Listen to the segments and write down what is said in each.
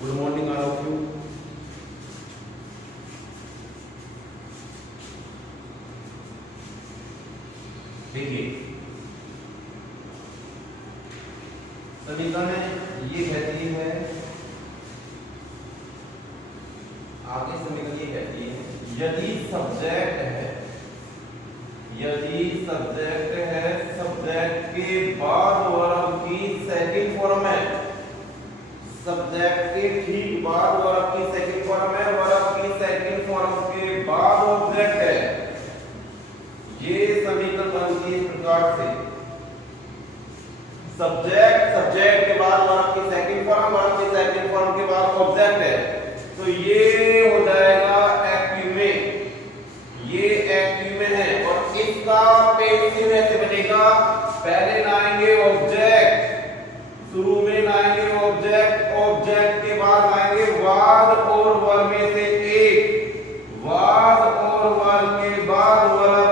Good morning all of you. देखिए समीकरण ये कहती है, आगे समीकरण ये कहती है यदि सब्जेक्ट है सब्जेक्ट के बाद वर्ब की सेकंड फॉर्म है, सब्जेक्ट के ठीक बाद वर्ब की सेकंड फॉर्म है, वर्ब की सेकंड फॉर्म के बाद ऑब्जेक्ट है। ये समीकरण बनती है इस प्रकार से, सब्जेक्ट के बाद वर्ब की सेकंड फॉर्म, वर्ब की सेकंड फॉर्म के बाद ऑब्जेक्ट है, तो ये हो जाएगा एक्टिव में, ये एक्टिव में है। और इसका पैसिव ऐसे बनेगा, पहले लाएंगे ऑब्जेक्ट, शुरू में लाएंगे ऑब्जेक्ट, ऑब्जेक्ट के बाद लाएंगे वाद और वर्ब में से एक, वाद और वर्ब के बाद वर्ब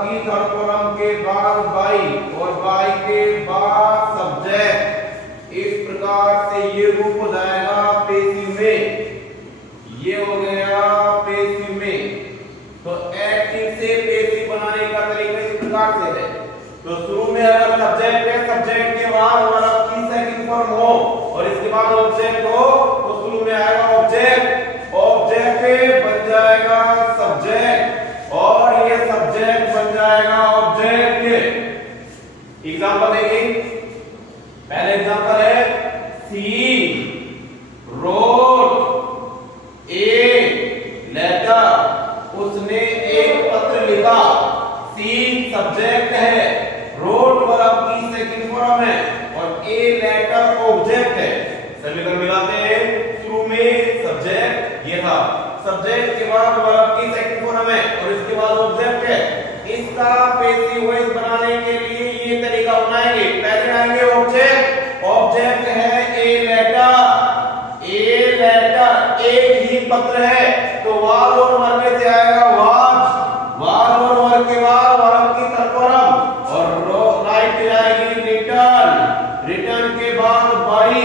की थर्ड फॉर्म के बाद बाई, और बाई के बाद सब्जेक्ट। इस प्रकार से ये रूप हो जाएगा पैसिव में, ये हो गया पैसिव में। तो एक्टिव से पैसिव बनाने का तरीका इस प्रकार से है। तो शुरू में अगर सब्जेक्ट है, सब्जेक्ट के बाद वर्ब की सेकंड फॉर्म हो और इसके बाद ऑब्जेक्ट हो, तो शुरू में आएगा ऑब्जेक्ट, ऑब्जेक्ट बन जाएगा सब्जेक्ट, और ये सब्जेक्ट बन जाएगा ऑब्जेक्ट। एग्जांपल देखेंगे, पहले एग्जांपल है सी रोट ए लेटर, उसने एक पत्र लिखा, सी सब्जेक्ट है, रोट वर्ब की सेकंड फॉर्म है, और ए लेटर ऑब्जेक्ट है। समीकरण मिलाते हैं, शुरू में सब्जेक्ट ये था, सब्जेक्ट के बाद वर्ब की सेकंड फॉर्म है और इसके बाद ऑब्जेक्ट है। इसका पैसिव वॉइस बनाने के लिए ये तरीका अपनाएंगे, पहले आएंगे ऑब्जेक्ट, ऑब्जेक्ट है ए लेटर, एक ही पत्र है, तो वाद और वर्ब में से आएगा वाज, वाद और वर्ब के बाद वर्ब की थर्ड फॉर्म, और राइट पे आएगी रिटर्न, रिटर्न के बाद बाई,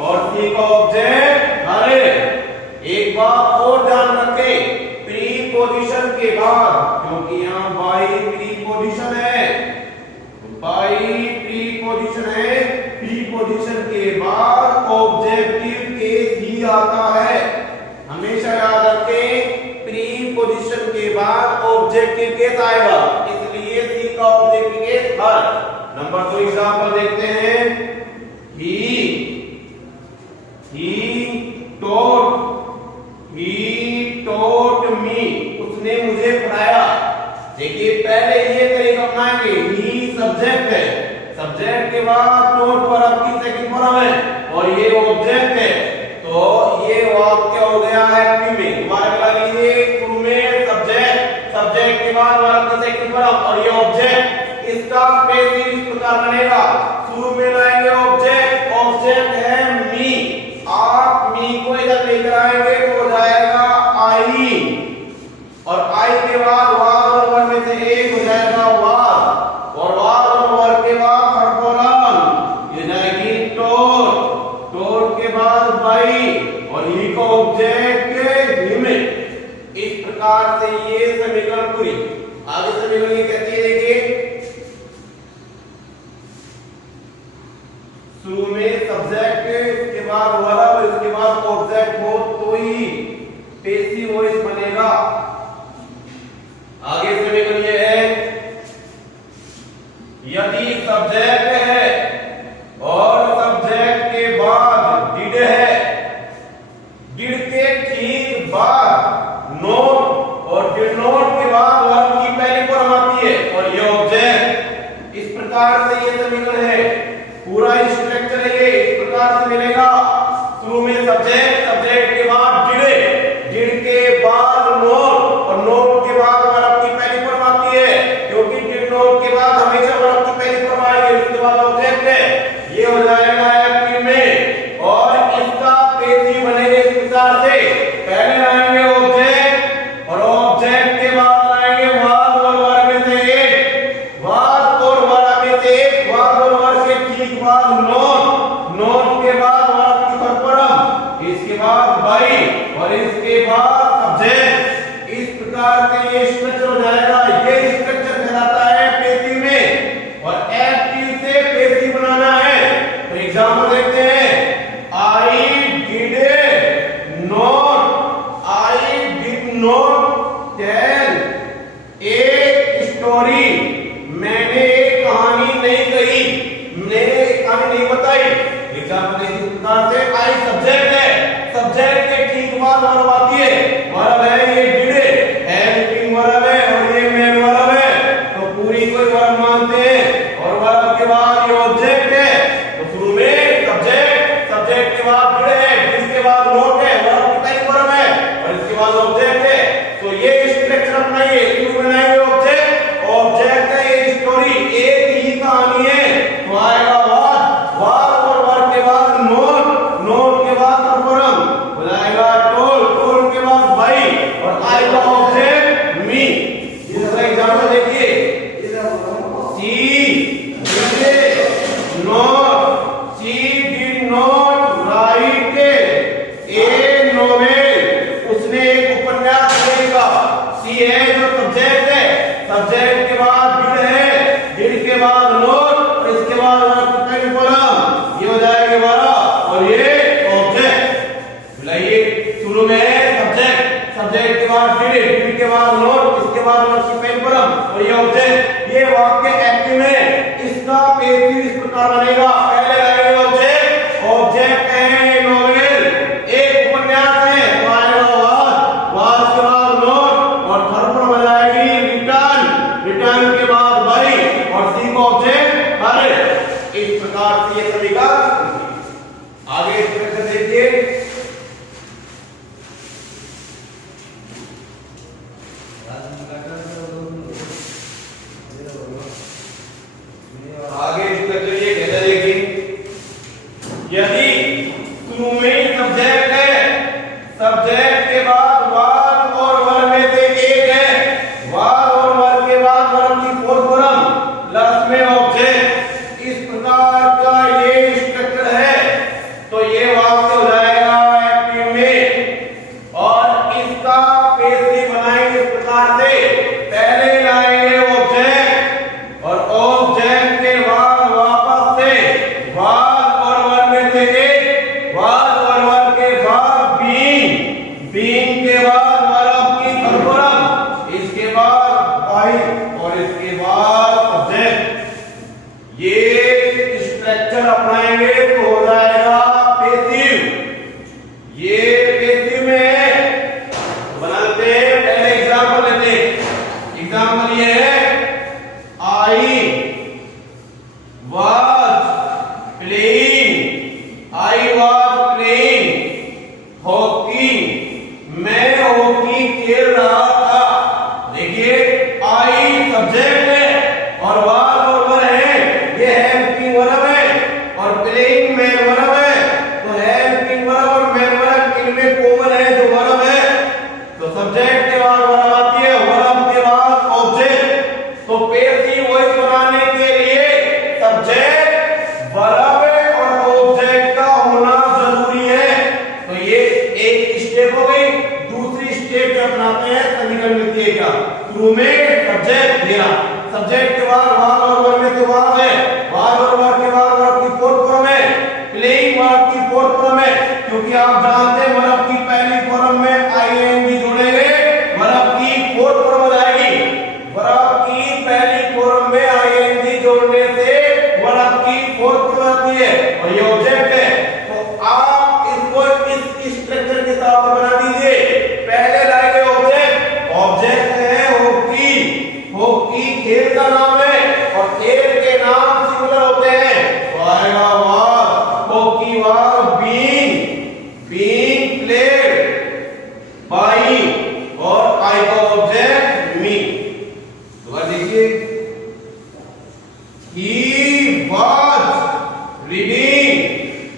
और सी का ऑब्जेक्ट अरे। एक बात और ध्यान रखें, प्रीपोजिशन के बाद, क्योंकि यहाँ बाई प्रीपोजिशन है, बाई प्रीपोजिशन है, प्रीपोजिशन के बाद ऑब्जेक्टिव केस ही आता है। हमेशा याद रखें, प्रीपोजिशन के बाद ऑब्जेक्टिव केस आएगा, इसलिए सी का ऑब्जेक्टिव केस हर। नंबर 2 एग्जांपल देखते हैं, he taught me, उसने मुझे पढ़ाया। देखिए पहले ये तरीका अपनाएंगे, ही सब्जेक्ट है, सब्जेक्ट के बाद taught वर्ब की सेकंड फॉर्म है और ये ऑब्जेक्ट है, तो ये वाक्य हो गया एक्टिव में। दोबारा मिला लीजिए, शुरू में सब्जेक्ट, सब्जेक्ट के बाद वर्ब की सेकंड फॉर्म और ये ऑब्जेक्ट। इसका पैसिव इस प्रकार बनेगा, शुरू में लाएंगे ऑब्जेक्ट, ऑब्जेक्ट है मी, आप मी को इधर लेकर आएंगे तो हो जाएगा आई, और आई के बाद वाद और वर्ब में से एक हो जाएगा वाद, और वाद और वर्ब के बाद थर्ड फॉर्म ये जाएगी टोट, टोट के बाद बाई, और ही को ऑब्जेक्ट ही में। इस प्रकार से ये समीकरण पूरी। आगे समीकरण ये कहती है, देखिए शुरू में सब्जेक्ट, इसके बाद वर्ब, इसके बाद ऑब्जेक्ट हो तो ही पैसिव वॉइस बनेगा। आगे समीकरण ये है, यदि सब्जेक्ट है और सब्जेक्ट के बाद डिड है, डिड के ठीक बाद नोट, और डिड नोट के बाद वर्ब की पहली फॉर्म आती है और ये ऑब्जेक्ट। इस प्रकार से ये समीकरण है, पूरा स्ट्रक्चर है ये इस प्रकार से मिलेगा, शुरू में सब्जेक्ट, सब्जेक्ट के बाद डिड, डिड के बाद नोट, और नोट के बाद वर्ब की पहली फॉर्म आती है, क्योंकि डिड नोट के बाद हमेशा वर्ब की पहली फॉर्म आएगी, उसके बाद ऑब्जेक्ट है, ये हो जाएगा एक्टिव में। और इसका पैसिव बनेगा इस प्रकार से, पहले लाएंगे ऑब्जेक्ट, और ऑब्जेक्ट के बाद लाएंगे वाद और वर्ब में से एक, वाद और वर्ब में से एक, वाद और वर्ब के ठीक बाद नोट, नोट के बाद ने कहानी नहीं बताई। एग्जांपल इस प्रकार से आई सब्जेक्ट है, सब्जेक्ट के ठीक बाद वर्ब आती है, वर्ब है ये डिड है, हेल्पिंग वर्ब है और ये मेन वर्ब है, तो पूरी कोई वर्ब मानते हैं और वर्ब के बाद ये ऑब्जेक्ट है, तो शुरू में सब्जेक्ट, सब्जेक्ट के बाद डिड है, डिड के बाद नोट है, वर्ब की टाइप वर्ब है और इसके बाद ऑब्जेक्ट है। तो ये स्ट्रक्चर अपनाइए, क्यों बनाएंगे ऑब्जेक्ट, ऑब्जेक्ट है ये स्टोरी, एक ही कहानी है, तो आएगा वाद और वर्ब के बाद नोट, नोट के बाद परफॉर्म हो जाएगा टोल, टोल के बाद भाई और आएगा ऑब्जेक्ट मी। दूसरा एग्जांपल देखिए, she did not write a novel, उसने एक उपन्यास नहीं लिखा। सी है जो सब्जेक्ट है, सब्जेक्ट के बाद डिड है, डिड के बाद नोट और इसके बाद वर्ब फॉर्म, ये हो जाएगा वर्ब और ये ऑब्जेक्ट। बुलाइए, शुरू में सब्जेक्ट, सब्जेक्ट के बाद डिड, डिड के बाद नोट, इसके बाद वर्ब फॉर्म और ये ऑब्जेक्ट। ये वाक्य एक्टिव है, इसका पेसिव इस प्रकार बनेगा, पहले लगेगा ऑब्जेक्ट, ऑब्जेक्ट है नोवेल, एक उपन्यास है, तो आएगा वाज के बाद नोट और फॉर्म हो जाएगी रिटर्न, रिटर्न के बाद बाई और सी को ऑब्जेक्ट हर। इस प्रकार से ये सभी का आगे स्ट्रक्चर देखिए। आगे स्ट्रक्चर ये कहता है कि यदि शुरू में सब्जेक्ट है, सब्जेक्ट के बाद वाद और वर्ब में से एक है, वाद और वर्ब के बाद वर्ब की फोर्थ फॉर्म प्लस में ऑब्जेक्ट, इस प्रकार का ये स्ट्रक्चर है, तो ये वाक्य हो जाएगा एक्टिव में और इसका पेसिव बनाएंगे इस प्रकार से, पहले लाएंगे ऑब्जेक्ट और ऑब्जेक्ट के बाद वापस से वाद और वर्ब में से एक, वाद और वर्ब के बाद बीइंग, बीइंग के बाद वर्ब की थर्ड फॉर्म, इसके बाद बाई और इसके बाद ऑब्जेक्ट। ये स्ट्रक्चर अपनाएंगे तो हो जाएगा पेसिव। ये पेसिव में है, बनाते हैं, पहले एग्जांपल लेते हैं। एग्जांपल ये है आई was playing, I was playing hockey, मैं हॉकी खेल रहा था। देखिए आई सब्जेक्ट है और was और वर्ब है, ये हेल्पिंग वर्ब है और प्लेइंग मेन वर्ब है, तो हेल्पिंग वर्ब और मेन वर्ब इनमें कॉमन है जो वर्ब है, तो सब्जेक्ट के बाद वर्ब आती है, वर्ब के बाद ऑब्जेक्ट। तो पेसिव वॉइस बनाने के लिए सब्जेक्ट, वर्ब और ऑब्जेक्ट का होना जरूरी है। तो ये एक स्टेप हो गई। दूसरी स्टेप जो अपनाते हैं समीकरण मिलती है क्या, शुरू में सब्जेक्ट दिया, सब्जेक्ट के बाद वाद और वर्ब में से वाद है, वाद और वर्ब के बाद वर्ब की फोर्थ फॉर्म है, प्लेइंग वर्ब की फोर्थ फॉर्म है, क्योंकि आप जानते हैं वर्ब की पहली फॉर्म में आईएनजी जुड़ेंगे, वर्ब की फोर्थ फॉर्म हो जाएगी। वर्ब की पहली फॉर्म में आईएनजी जोड़ने से वर्ब की फोर्थ फॉर्म आती है और ये ऑब्जेक्ट है। तो आप इसको इस स्ट्रक्चर के साथ बना दीजिए, पहले लाएंगे ऑब्जेक्ट, ऑब्जेक्ट है हॉकी, हॉकी खेल का नाम है और खेल के नाम सिंगुलर होते हैं, तो आएगा was, hockey was being, being played by और आई का ऑब्जेक्ट मी। तो देखिए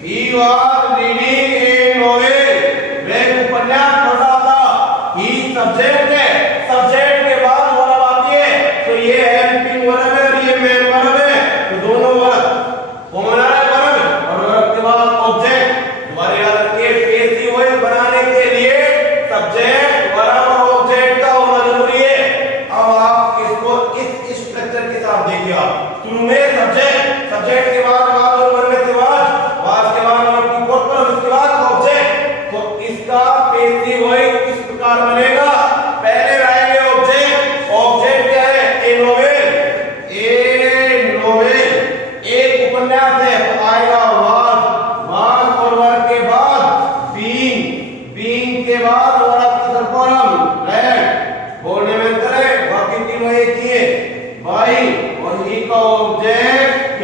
he was reading a novel, वह उपन्यास पढ़ रहा था। he सब्जेक्ट है, सब्जेक्ट के बाद वर्ब आती है, तो ये हेल्पिंग वर्ब है और ये मेन वर्ब है, तो दोनों वर्ब कॉमन है, वर्ब और वर्ब के बाद ऑब्जेक्ट। दोबारा याद रखिए, पेसिव वॉइस बनाने के लिए सब्जेक्ट, वर्ब और ऑब्जेक्ट का होना जरूरी है। अब आप इसको इस स्ट्रक्चर के साथ देखिए, आप शुरू में सब्जेक्ट, सब्जेक्ट के बाद वाद और वर्ब में से वाद के बाद वर्ब की फोर्थ फॉर्म, इसके बाद ऑब्जेक्ट। तो इसका पेसिव वॉइस इस प्रकार बनेगा, पहले लाएंगे ऑब्जेक्ट, ऑब्जेक्ट क्या है, ए नोवेल, एक उपन्यास ऑब्जेक्ट।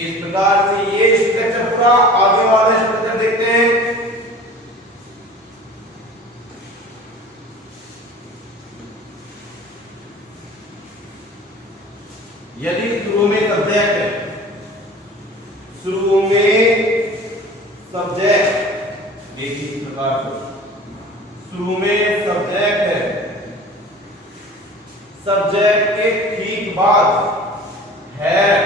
इस प्रकार से ये स्ट्रक्चर पूरा। आगे वाला स्ट्रक्चर देखते हैं। यदि शुरू में सब्जेक्ट है, शुरू में सब्जेक्ट, देखिए इस प्रकार से शुरू में सब्जेक्ट है, सब्जेक्ट के ठीक बाद हेड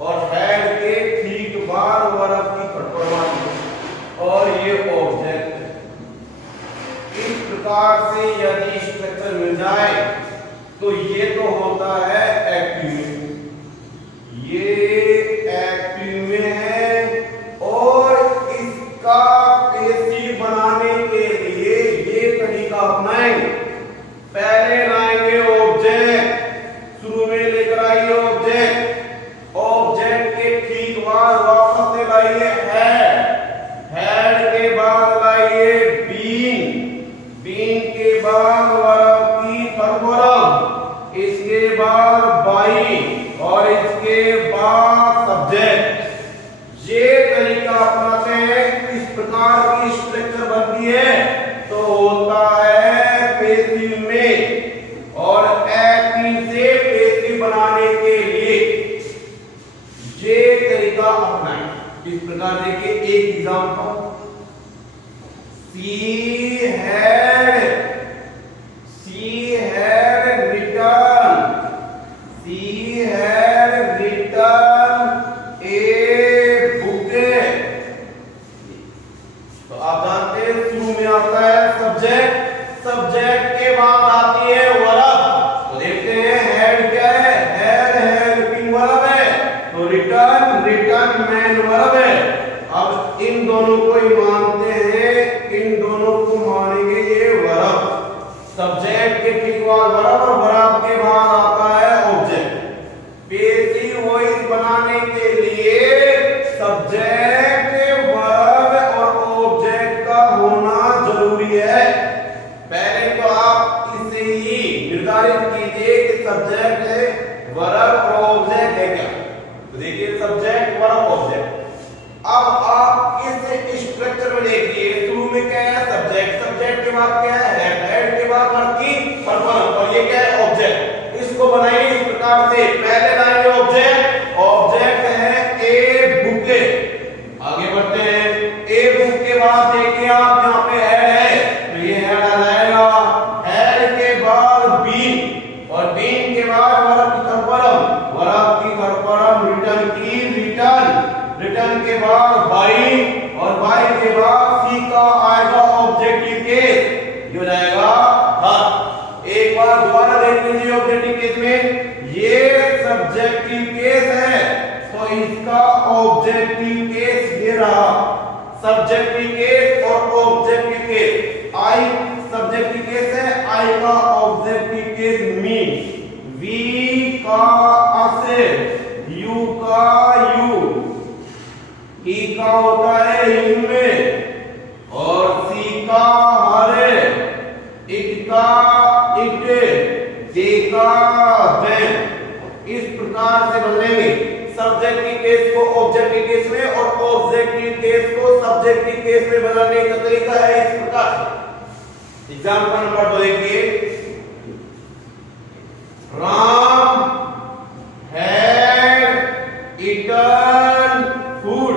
और हेड के ठीक बाद वर्ब की प्रमाण और ये ऑब्जेक्ट है। इस प्रकार से यदि स्ट्रक्चर मिल जाए तो ये तो होता है एक्टिव में, ये एक्टिव में है। और इसका पैसिव बनाने के लिए ये तरीका अपनाएंगे। पहले लाएंगे ऑब्जेक्ट, शुरू में लेकर आइए ऑब्जेक्ट, ऑब्जेक्ट के ठीक बाद वापस से लाइए हेड, हेड के बाद लाइए बीन, बीन के बाद वर्ब की थर्ड, इसके बाद बाई और इसके बाद सब्जेक्ट। ये तरीका अपनाते हैं, इस प्रकार की स्ट्रक्चर बनती है तो होता है पैसिव में। और एक्टिव से पैसिव बनाने के लिए ये तरीका अपनाएं। इस प्रकार देखिए एक एग्जांपल, सी हैड सब्जेक्ट के बाद आती है वर्ब। तो देखते हैं हेड क्या है, हेड हेल्पिंग वर्ब है, तो रिटर्न रिटर्न मैन वर्ब है। अब इन दोनों को ही मानते हैं, इन दोनों को मानेंगे ये वर्ब। सब्जेक्ट के ठीक बाद वर्ब और वर्ब के बाद आता है ऑब्जेक्ट। पैसिव वॉइस बनाने के लिए सब्जेक्ट वर्ब और ऑब्जेक्ट का होना जरूरी है। पहले तो आप इसे ही निर्धारित कीजिए कि सब्जेक्ट है, वर्ब और ऑब्जेक्ट है क्या। तो देखिए सब्जेक्ट वर्ब ऑब्जेक्ट। अब आप इस स्ट्रक्चर में देखिए शुरू में क्या है सब्जेक्ट, सब्जेक्ट के बाद क्या है हेड, हेड के बाद वर्ब की परफॉर्म और ये क्या है ऑब्जेक्ट। इसको बनाइए इस प्रकार से, पहले लाएंगे ऑब्जेक्ट, ऑब्जेक्ट है ए बुके। आगे बढ़ते हैं, ए बुक के बाद देखिए आप यहाँ पे हेड है तो ये हेड आ जाएगा, हेड के बाद बीन और बीन के बाद वर्ब की थर्ड, वर्ब की थर्ड रिटर्न की रिटर्न, रिटर्न के बाद बाई और बाई के बाद सी का आएगा ऑब्जेक्टिव केस, ये हो जाएगा हाँ। एक बार दोबारा देख लीजिए ऑब्जेक्टिव केस में, ये सब्जेक्टिव केस है तो इसका ऑब्जेक्टिव केस ये रहा। सब्जेक्टिव केस और ऑब्जेक्टिव केस, आई सब्जेक्टिव केस है, आई का ऑब्जेक्टिव केस मी, वी का असे, यू का यू, ई का होता है इनमें और सी का हरे, इट का इटे, दे का दे। इस प्रकार से बदलेंगे सब्जेक्टिव केस को ऑब्जेक्टिव केस में और ऑब्जेक्टिव केस को सब्जेक्टिव केस में बदलने का तरीका है इस प्रकार। एग्जांपल नंबर 2 देखिए, राम हैड ईटन फूड।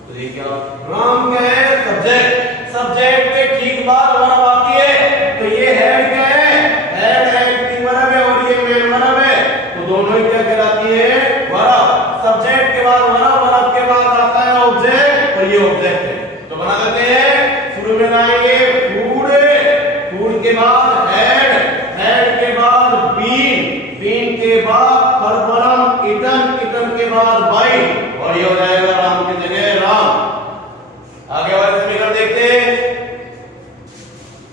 तो देखिए राम क्या है सब्जेक्ट, सब्जेक्ट के ठीक बाद वर्ब आती है तो ये हेड क्या है, हेड हेल्पिंग वर्ब है और ये मेन वर्ब है, तो दोनों ही क्या कहलाती है वर्ब। सब्जेक्ट के बाद वर्ब, वर्ब के बाद आता है ऑब्जेक्ट और ये ऑब्जेक्ट है। तो बना देते हैं, शुरू में लाएंगे फूड, फूड के बाद हेड, हेड के बाद बीन, बीन के बाद फरफरम, इटन, इटन के बाद बाई और ये हो जाएगा राम की जगह राम। आगे वाले समीकरण देखते हैं।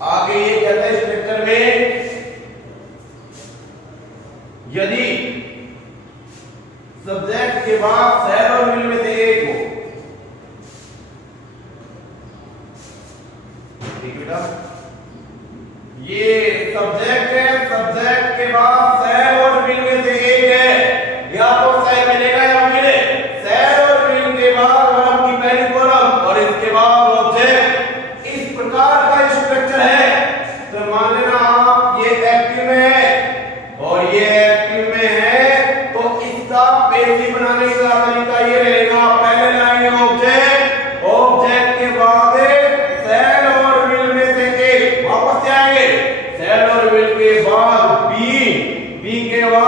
आगे ये कहते हैं स्ट्रक्चर में यदि सब्जेक्ट के बाद शहर और मिल में से एक हो, ठीक बेटा, ये सब्जेक्ट है, सब्जेक्ट के बाद शहर और मिल में से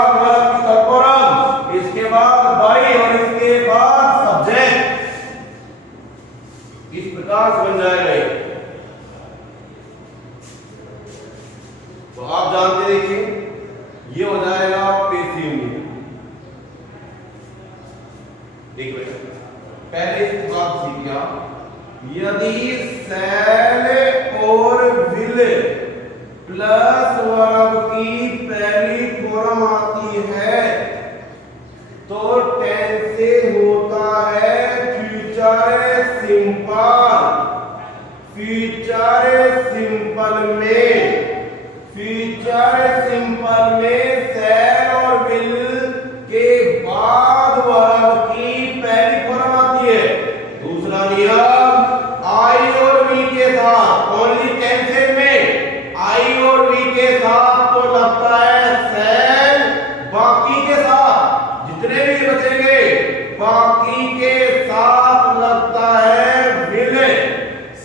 बाद वर्ब की थर्ड फॉर्म, इसके बाद बाई और इसके बाद सब्जेक्ट। इस प्रकार से बन जाएगा ये। तो आप जानते देखिए ये हो जाएगा पैसिव में। एक मिनट पहले इस बात सीखिए, यदि शैल और विल प्लस वर्ब की पहली फॉर्म आती है तो टेंस से होता है फ्यूचर सिंपल। फ्यूचर सिंपल में शैल और विल के बाद वर्ब की पहली फॉर्म आती है। दूसरा नियम, आई और वी के साथ ओनली टेंसेस में आई और वी के साथ तो लगता है शैल, बाकी के साथ जितने भी बचेंगे बाकी के साथ लगता है विल।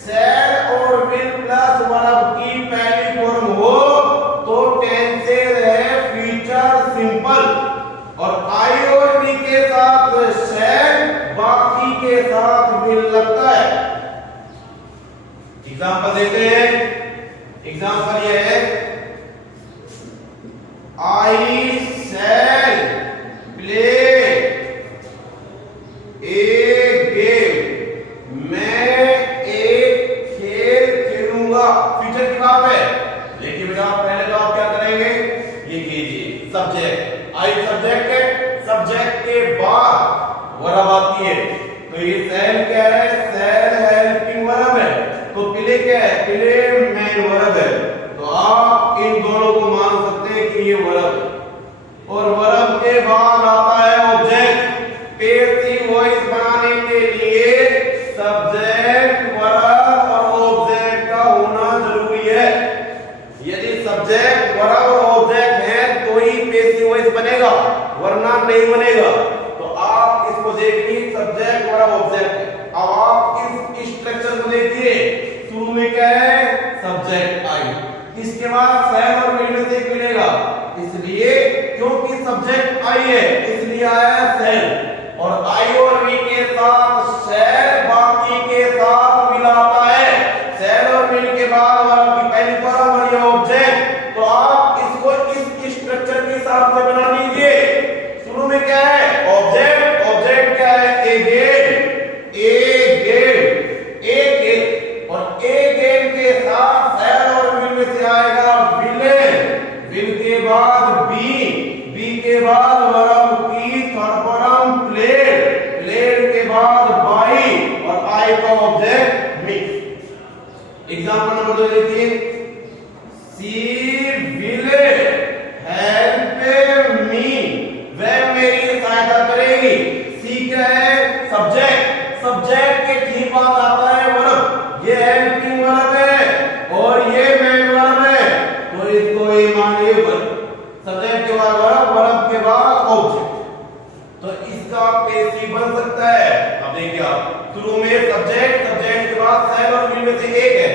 शैल और विल प्लस वर्ब की पहली फॉर्म हो तो टेंसेस है फ्यूचर सिंपल, और आई और वी के साथ शैल, बाकी के साथ विल लगता है। एग्जांपल देते हैं। एग्जांपल ये है, आई शैल प्ले ए गेम, मैं एक खेल खेलूंगा। फ्यूचर की बात है, लेकिन बेटा पहले तो आप क्या करेंगे, ये कीजिए सब्जेक्ट, आई सब्जेक्ट है, सब्जेक्ट के बाद वर्ब आती है। तो ये शैल क्या है, शैल हेल्पिंग वर्ब है। तो प्ले क्या है, प्ले मेन वर्ब है। तो आप इन दोनों को मान सकते हैं कि ये वर्ब है। और वर्ब के बाद आता है ऑब्जेक्ट। पैसिव वॉइस बनाने के लिए सब्जेक्ट, वर्ब और ऑब्जेक्ट का होना जरूरी है। यदि सब्जेक्ट, वर्ब और ऑब्जेक्ट है तो ही पैसिव वॉइस बनेगा, वरना नहीं बनेगा। तो आप इसको देखिए, सब्जेक्ट, वर्ब, ऑब्जेक्ट। अब आप इस स्ट्रक्चर को देखिए, शुरू में क्या है, सब्जेक्ट आई, इसके बाद शैल और विल में से एक मिलेगा, इसलिए क्योंकि सब्जेक्ट आई है इसलिए आया शैल, और आई और वी के साथ शैल, बाकी के साथ विल आता है। शैल और विल के बाद वर्ब की पहली फॉर्म और ये ऑब्जेक्ट। तो आप इसको इस स्ट्रक्चर के हिसाब से बना लीजिए। शुरू में क्या है, ऑब्जेक्ट, ऑब्जेक्ट क्या है, ए गेम, ए गेम, ए गेम, और ए गेम के साथ शैल और विल में से आएगा विल, विल के बाद बी, बी के बाद वर्ब की थर्ड फॉर्म प्लेड, प्लेड के बाद बाई, और आई का ऑब्जेक्ट मी। एग्जांपल नंबर 2 देखिए, सी विल हेल्प मी, वह मेरी सहायता करेगी। सी क्या है, सब्जेक्ट, सब्जेक्ट के ठीक बाद आता है वर्ब, ये हेल्पिंग वर्ब है और ये मेन वर्ब है, तो इसको ये मानिए वर्ब। सब्जेक्ट के बाद वर्ब, वर्ब के बाद ऑब्जेक्ट, तो इसका पैसिव बन सकता है। अब देखिए आप, शुरू में सब्जेक्ट, सब्जेक्ट के बाद शैल और विल में से एक है।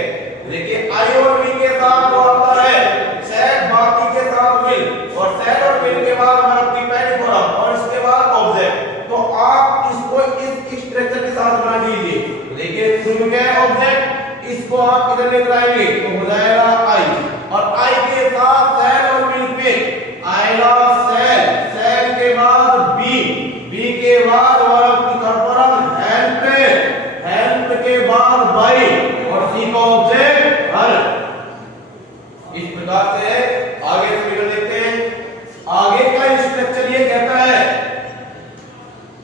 देखिए आई और विल के साथ तो आता है शैल, बाकी के साथ विल, और शैल और विल के बाद वर्ब की पहली फॉर्म और इसके बाद ऑब्जेक्ट। तो आप इसको इस स्ट्रक्चर के साथ बना लीजिए। देखिए शुरू में है ऑब्जेक्ट, इसको आप इधर लेकर आएंगे तो हो जाएगा आई, और आई के साथ शैल और विल पे आएगा शैल, शैल के बाद बी, बी के बाद वर्ब की थर्ड फॉर्म हेल्प, हेल्प के बाद बाई, और सी का ऑब्जेक्ट हर। इस प्रकार से आगे फिगर देखते हैं। आगे का स्ट्रक्चर ये कहता है,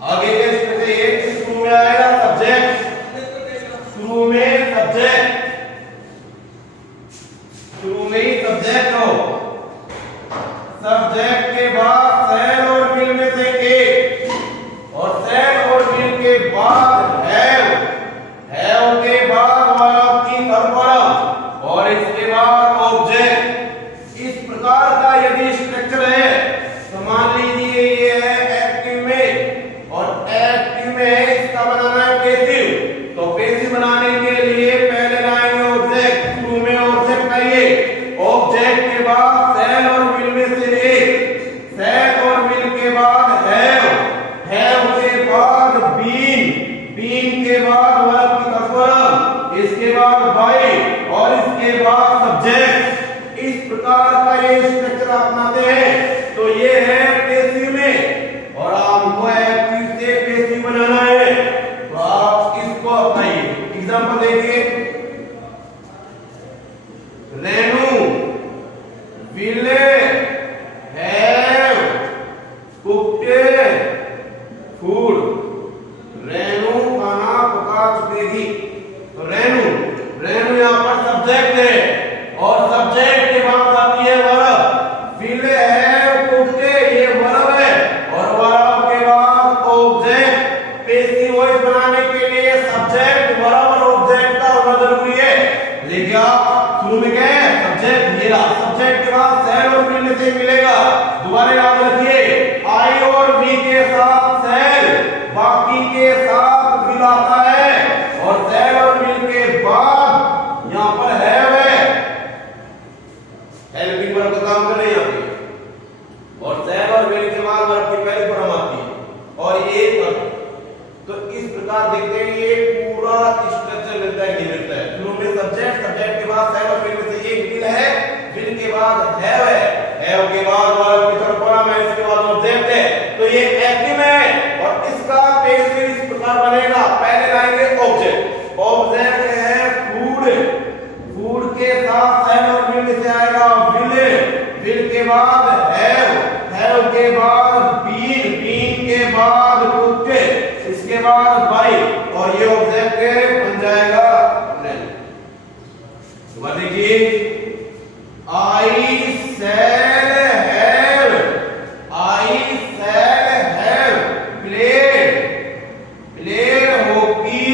आगे का स्ट्रक्चर ये, शुरू में आएगा सब्जेक्ट, शुरू में सब्जेक्ट, कुकड फूड, रेनू खाना पका चुकेगी। तो रेनू यहाँ पर सब्जेक्ट है और सब्जेक्ट के बाद आती है वर्ब। विल हैव कुक्ड, ये वर्ब है और वर्ब के बाद ऑब्जेक्ट। पैसिव वॉइस बनाने के लिए सब्जेक्ट, वर्ब और ऑब्जेक्ट का होना जरूरी है। देखिए शुरू में क्या है, सब्जेक्ट। ये रहा सब्जेक्ट के बाद सेल और विल से मिलेगा। दोबारा याद रखिए, आई और वी के साथ सेल, बाकी के साथ विल आता है और सेल और विल के बाद यहां पर हैव है, हेल्पिंग वर्ब का काम कर रहे हैं यहां पे। और सेल और विल के बाद वर्ब की पहली फॉर्म आती है और ये तो इस प्रकार देखते हैं ये पूरा स्ट्रक्चर मिलता है, नहीं मिलता है। शुरू में सब्जेक्ट, सब्जेक्ट के बाद सेल और विल में से एक विल है, विल के बाद हैव है, हैव के बाद वर्ब की तरफ फॉर्म है, इसके बाद ऑब्जेक्ट है। तो ये एक्टिव है और इसका पैसिव इस प्रकार बनेगा। पहले लाएंगे ऑब्जेक्ट, ऑब्जेक्ट है फूड, फूड के साथ सेल और विल से आएगा विल, विल के बाद हैव के बाद बीन, बीन के बाद कुक्ड, इसके बाद बाई और ये ऑब्जेक्ट बन जाएगा रेन। तो देखिए I shall have, I shall have played, played hockey,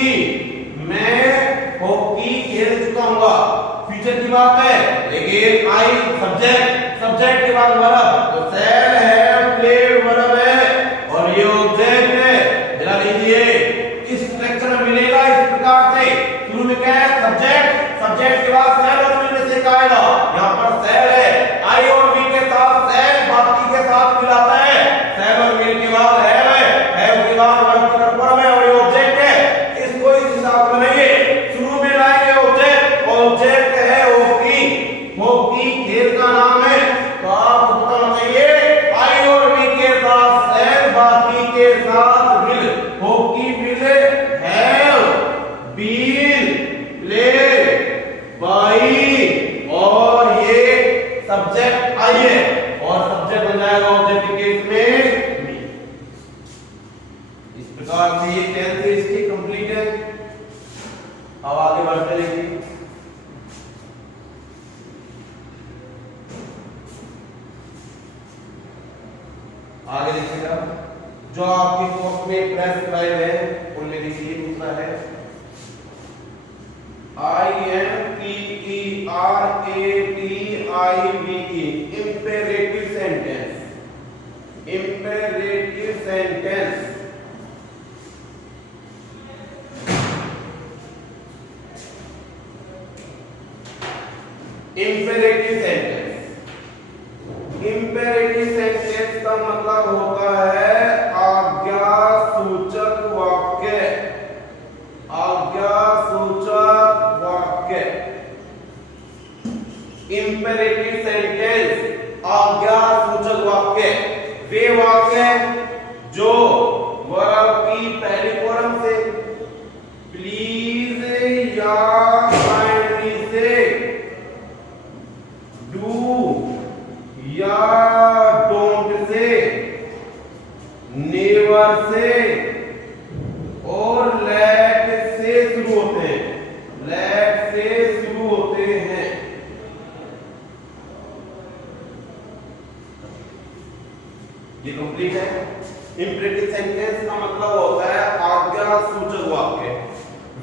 मैं हॉकी खेल चुका हूँ। फ्यूचर की बात है। देखिए आई सब्जेक्ट, सब्जेक्ट के बाद वर्ब, तो सेल हैव प्लेड वर्ब है और ये ऑब्जेक्ट है। जरा लीजिए इस स्ट्रक्चर में मिलेगा इस प्रकार से। शुरू में क्या है, सब्जेक्ट, सब्जेक्ट के बाद सेल और विल से आएगा। यहाँ पर सेल है, आई और वी के साथ सेल, बाकी के साथ विल आता है। सेल और विल के बाद हैव है, हैव के बाद वर्ब की तरफ फॉर्म है और ये ऑब्जेक्ट है। इसको इस हिसाब से बनाइए। शुरू में लाएंगे ऑब्जेक्ट, ऑब्जेक्ट है हॉकी, हॉकी खेल का नाम है। तो आपको बताना चाहिए आई और वी के साथ सेल, बाकी के साथ will, hockey will have been played by और ये सब्जेक्ट आई है और सब्जेक्ट बन जाएगा ऑब्जेक्ट के केस में मी। इस प्रकार से ये टेंथ इसकी कंप्लीट है। अब आगे बढ़ते देखिए। आगे देखिएगा जो आपके कोर्स में प्रेस्क्राइब है उनमें देखिए दूसरा है IMPERATIVE, imperative sentence, imperative sentence. Imperative sentence, imperative sentence का मतलब होता है आज्ञा सूचक वाक्य, आज्ञा सूचक वाक्य। इंपेरेटिव सेंटेंस आज्ञा सूचक वाक्य वे वाक्य जो वर्ब की पहली फॉर्म से प्लीज या काइंडली से, डू या डोंट से, नेवर से और लेट से शुरू होते हैं, लेट से शुरू होते हैं। ये कंप्लीट है। इंपेरेटिव सेंटेंस का मतलब होता है आज्ञा सूचक वाक्य,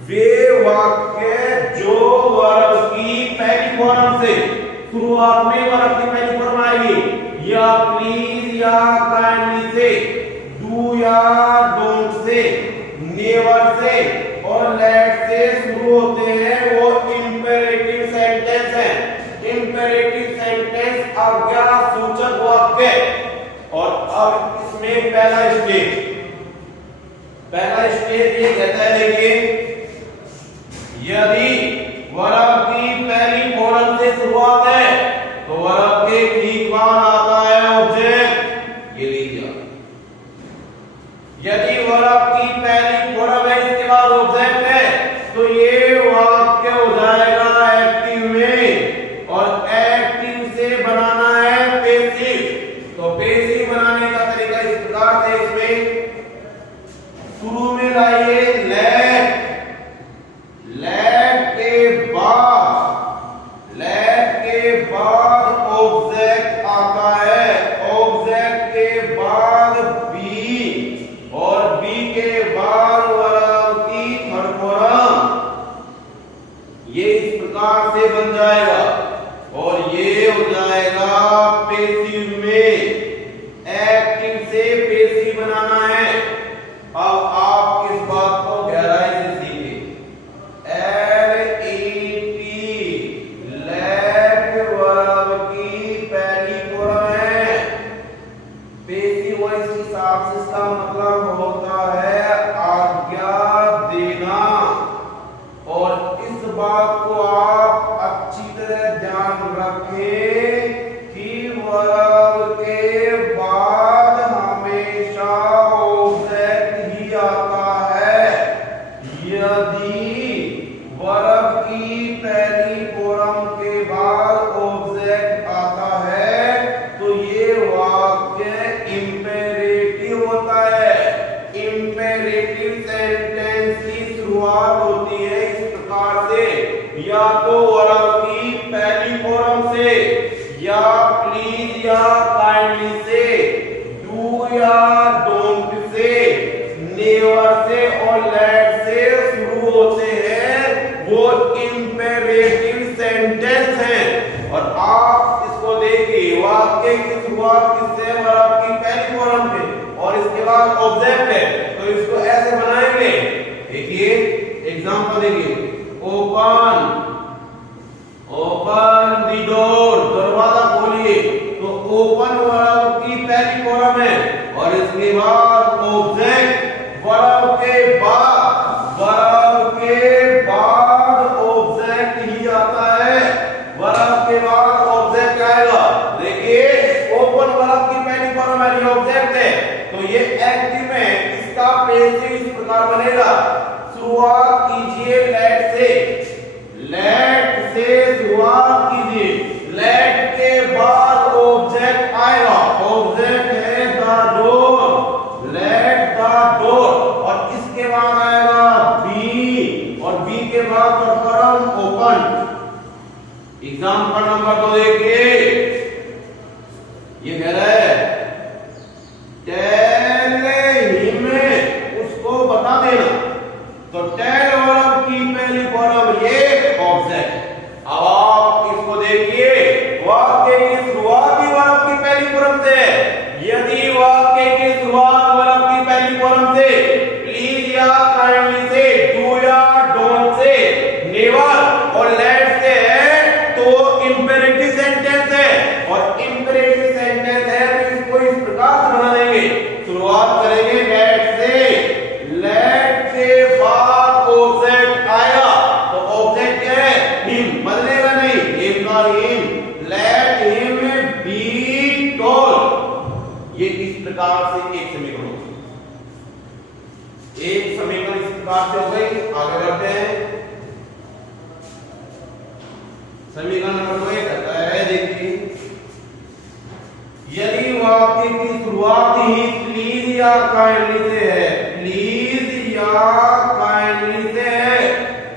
वे वाक्य जो वर्ब की पहली फॉर्म से, शुरुआत में वर्ब की पहली फॉर्म आएगी या प्लीज या काइंडली से, डू या डोंट से, नेवर से और लेट से शुरू होते हैं, वो इंपेरेटिव सेंटेंस है। इंपेरेटिव सेंटेंस आज्ञा सूचक वाक्य। और अब इसमें पहला स्टेज ये कहता है देखिए यदि वर्ब की पहली फॉर्म से शुरुआत है तो वर्ब के ठीक बाद आता है ऑब्जेक्ट। ये लीजिए, यदि वर्ब की पहली फॉर्म है इसके बाद ऑब्जेक्ट है तो ये वाक्य हो जाएगा एक्टिव में और एक्टिव से बनाना है पैसिव। तो पैसिव बनाने का तरीका इस से पेशी बनाना है। अब आप इस बात को गहराई से सीखिए। LET लेट वर्ब की पहली फॉर्म है। पेशी वॉइस के हिसाब से इसका मतलब होता है आज्ञा देना। और इस बात को आप अच्छी तरह ध्यान रखें कि वर्ब के बाद हमेशा ऑब्जेक्ट ही आता है। यदि वर्ब की पहली फॉर्म के बाद ऑब्जेक्ट आता है तो ये वाक्य इंपेरेटिव होता है। इंपेरेटिव सेंटेंस की शुरुआत होती है इस प्रकार से, या तो वर्ब की पहली फॉर्म से, या प्लीज या काइंडली से, डू या डोंट से, नेवर से और लेट से शुरू होते हैं। वो इंपेरेटिव सेंटेंस है। और आप इसको देखिए, वाक्य की शुरुआत किससे? वर्ब की पहली फॉर्म से, और इसके बाद ऑब्जेक्ट है, तो इसको ऐसे बनाएंगे। देखिए एग्जांपल देखिए, ओपन द डोर, दरवाजा खोलिए। तो ओपन वर्ब की पहली फॉर्म है, और इसके बाद ऑब्जेक्ट वर्ब के बाद ऑब्जेक्ट ही आता है। वर्ब के बाद ऑब्जेक्ट आएगा। देखिए ओपन वर्ब की पहली फॉर्म है, ये ऑब्जेक्ट है, तो ये एक्टिव है। इसका पेसिव इस प्रकार बनेगा। शुरुआत कीजिए लेट से शुरुआत कीजिए। लेट के बाद ऑब्जेक्ट आएगा। ऑब्जेक्ट है the door, let the door, और इसके बाद आएगा बी, और बी के बाद फॉर्म ओपन। एग्जांपल नंबर 2 देखिए, ये कह रहा है टेल हिम, उसको बता देना। तो टेल वर्ब की पहली फॉर्म ये ऑब्जेक्ट। अब आप इसको देखिए, वाक्य की शुरुआत ही वर्ब की पहली फॉर्म से। यदि वाक्य की शुरुआत वर्ब की पहली फॉर्म से, प्लीज या काइंडली से, डू या डोंट से, नेवर और लेट से है, तो इंपेरेटिव सेंटेंस है। और इंपेरेटिव सेंटेंस है तो इसको इस प्रकार से बना देंगे। शुरुआत करेंगे लेट से, लेट के बाद ऑब्जेक्ट आएगा, तो ऑब्जेक्ट क्या है? हिम, बदलेगा नहीं, हिम का him, let him be told. ये इस प्रकार से एक समीकरण हो गया। एक समीकरण इस प्रकार से हो गई। आगे बढ़ते हैं। समीकरण नंबर 2 कहता है, देखिए यदि वाक्य की शुरुआत ही प्लीज या काइंडली से है, प्लीज या काइंडली से है,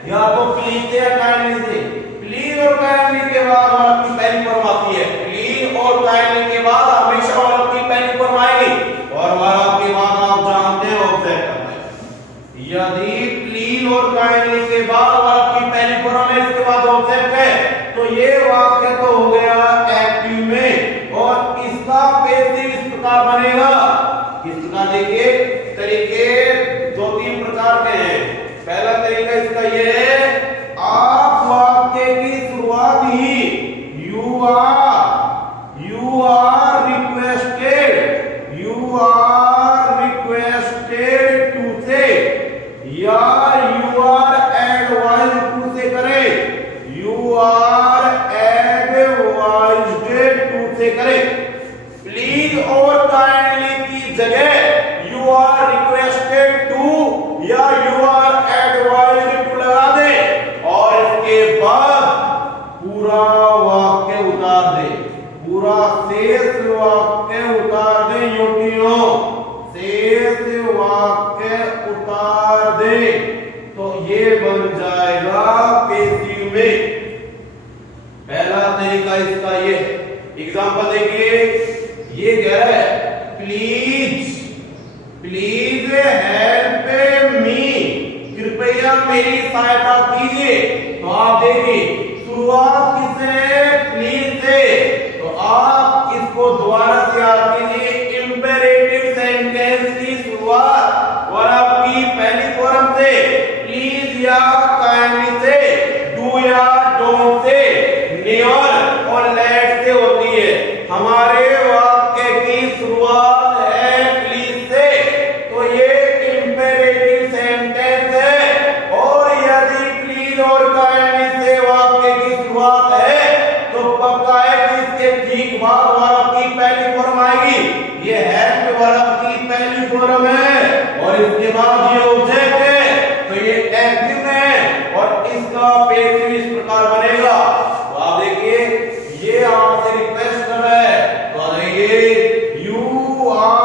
या तो प्लीज से या काइंडली से, प्लीज और काइंडली के बाद वर्ब की पहली फॉर्म आती है। प्लीज और काइंडली के बाद हमेशा वर्ब की पहली फॉर्म आएगी, और वर्ब के बाद आप जानते हैं ऑब्जेक्ट आता है। यदि प्लीज और काइंडली के बाद वर्ब की पहली फॉर्म है, इसके बाद ऑब्जेक्ट है, तो ये वाक्य तो हो गया एक्टिव में। और इसका पेसिव इस प्रकार बनेगा। किस प्रकार? देखिए तरीके 2-3 प्रकार के हैं। पहला तरीका इसका ये है, आप वाक्य की शुरुआत ही यू आर रिक्वेस्टेड टू से, या यू आर एडवाइज्ड टू से करें। यू आर एडवाइज्ड टू से करें। प्लीज और काइंडली की जगह यू आर रिक्वेस्टेड टू या यू आर एडवाइज्ड टू लगा दें, और इसके बाद पूरा वाक्य उतार दें। पूरा शेष वाक्य उतार दें। यूटियो शेष वाक्य उतार दें, तो ये बन जाएगा पेसिव में। पहला तरीका इसका ये। एग्जांपल देखिए, ये कह रहा है प्लीज हेल्प मी, कृपया मेरी सहायता कीजिए। तो आप देखिए शुरुआत किससे? प्लीज से। तो आप इसको दोबारा से याद कीजिए, इंपेरेटिव फॉर्म है और इसके बाद ये ऑब्जेक्ट है, तो ये एक्टिव है और इसका पैसिव इस प्रकार बनेगा। तो आप देखिए ये आपसे रिक्वेस्ट कर रहा है, तो आ जाइए you are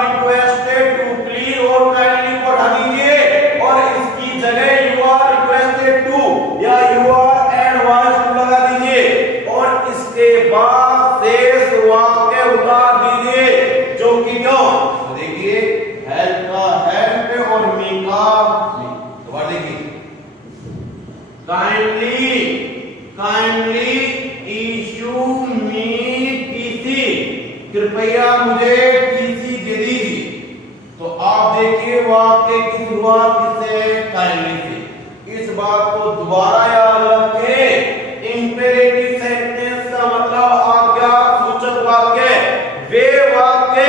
requested to please और काइंडली को हटा दीजिए और इसकी जगह यू आर रिक्वेस्टेड टू या यू आर एडवाइज्ड टू लगा दीजिए और इसके बाद शेष वाक्य उतार दीजिए, जो कि क्यों, तो देखिए हेल्प का हेल्प और मी का मी। दोबारा देखिए काइंडली इशू मी टीसी, कृपया मुझे टीसी दे दीजिए। तो आप देखिए वाक्य की शुरुआत किससे है, काइंडली से। इस बात को दोबारा याद रखें, इंपेरेटिव सेंटेंस का मतलब आज्ञा सूचक वाक्य वे वाक्य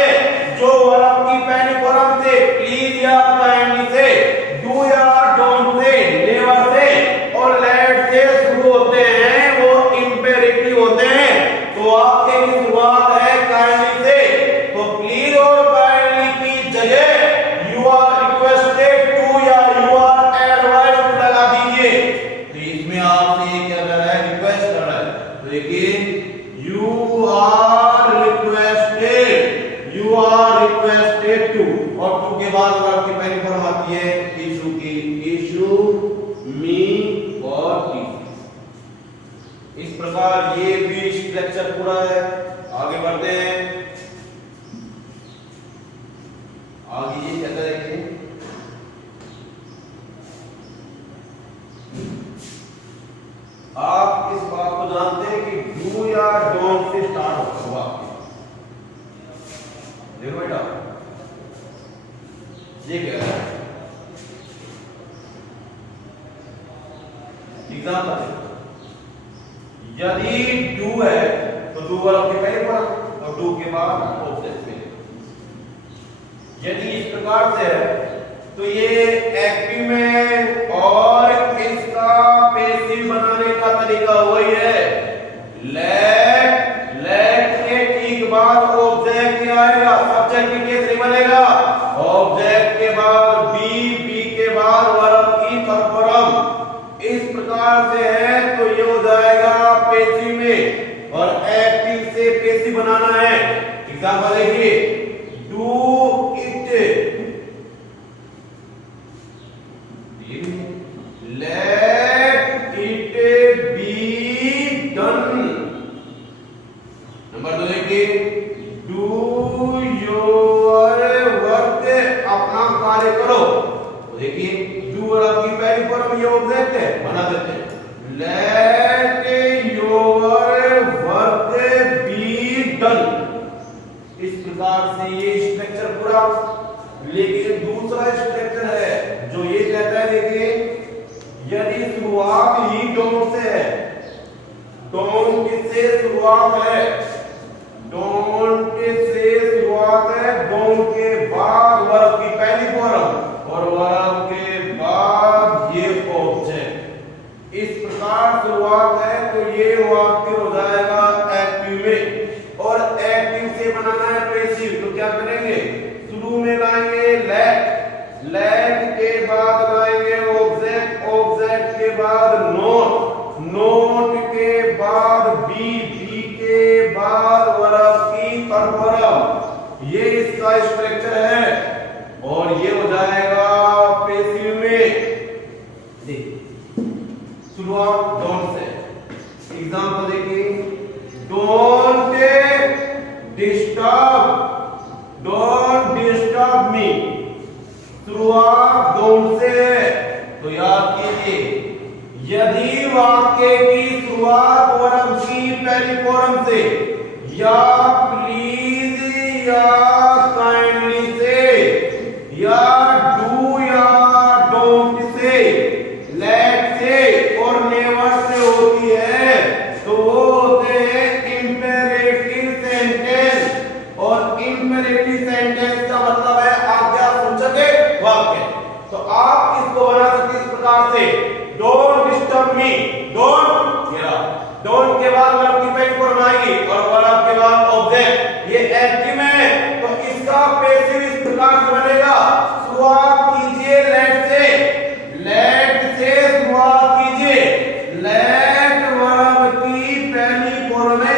जो वर्ब की पहली फॉर्म से प्लीज या काइंडली से, डू या डोंट से, नेवर से और लेट से शुरू होते हैं वो इंपेरेटिव होते हैं। तो वाक्य की शुरुआत है काइंडली से, तो प्लीज और काइंडली की जगह यू आर रिक्वेस्टेड टू या यू आर एडवाइज्ड टू लगा दीजिए। तो इसमें आपसे क्या कर रहा है, रिक्वेस्ट कर रहा है। तो देखिए यू आर रिक्वेस्टेड टू और टू के बाद वर्ब की पहली फॉर्म आती है इशू की, इशू मी और टीसी। इस प्रकार ये भी लेक्चर पूरा है। आगे बढ़ते हैं, आगे ये कहता है कि आप इस बात को जानते हैं कि डू या डोंट से स्टार्ट होगा वाक्य। देखो बेटा ये कह रहा है, एग्जाम्पल यदि डू है तो डू वर्ब के पहले पर और डू के बाद ऑब्जेक्ट में। यदि इस प्रकार से है तो ये एक्टिव में और इसका पैसिव बनाने का तरीका वही है, लेट के ठीक बाद ऑब्जेक्ट आएगा, सब्जेक्ट के केस बनेगा, ऑब्जेक्ट के बाद बी के बाद वर्ब की थर्ड फॉर्म। इस प्रकार से है तो ये हो जाएगा पैसिव में और एक्टिव से पैसिव बनाना है। एग्जांपल देखिए do it, let it be done. Number 2 देखिए डू योर वर्क, अपना कार्य करो। तो देखिए डू वर्ब की पहली फॉर्म ये ऑब्जेक्ट है, बना देते हैं let your work be done. इस प्रकार से ये स्ट्रक्चर पूरा। लेकिन दूसरा स्ट्रक्चर है जो ये कहता है, देखिए यदि शुरुआत ही डोंट से है, डोंट से शुरुआत है, डोंट से शुरुआत है, डोंट के बाद वर्ब की पहली फॉर्म और वर्ब के बाद ये ऑब्जेक्ट। इस प्रकार शुरुआत है तो ये वाक्य हो जाएगा एक्टिव में और एक्टिव से बनाना है पैसिव। तो क्या करेंगे, शुरू में लाएंगे लेट के बाद लाएंगे ऑब्जेक्ट, ऑब्जेक्ट के बाद नोट के बाद बी के बाद वर्ब की थर्ड फॉर्म। ये इसका स्ट्रक्चर है और ये हो जाएगा पैसिव में। शुरुआत डोंट से। एग्जांपल देखिए डोंट डिस्टर्ब मी, शुरुआत डोंट से है। तो याद कीजिए यदि वाक्य की शुरुआत वर्ब की पहली फॉर्म से या प्लीज या काइंडली से या डू या डोंट से, लेट से और नेवर से होती है तो वो होते हैं इंपेरेटिव सेंटेंस। और इंपेरेटिव सेंटेंस का मतलब है आज्ञा सूचक वाक्य। तो आप इसको बना सकते इस प्रकार से, डोंट डिस्टर्ब मी, डोंट के बाद वर्ब की पहली फॉर्म ये एक्टिव है तो इसका पैसिव इस प्रकार से बनेगा, शुरुआत कीजिए लेट से शुरुआत कीजिए। लेट वर्ब की पहली फॉर्म है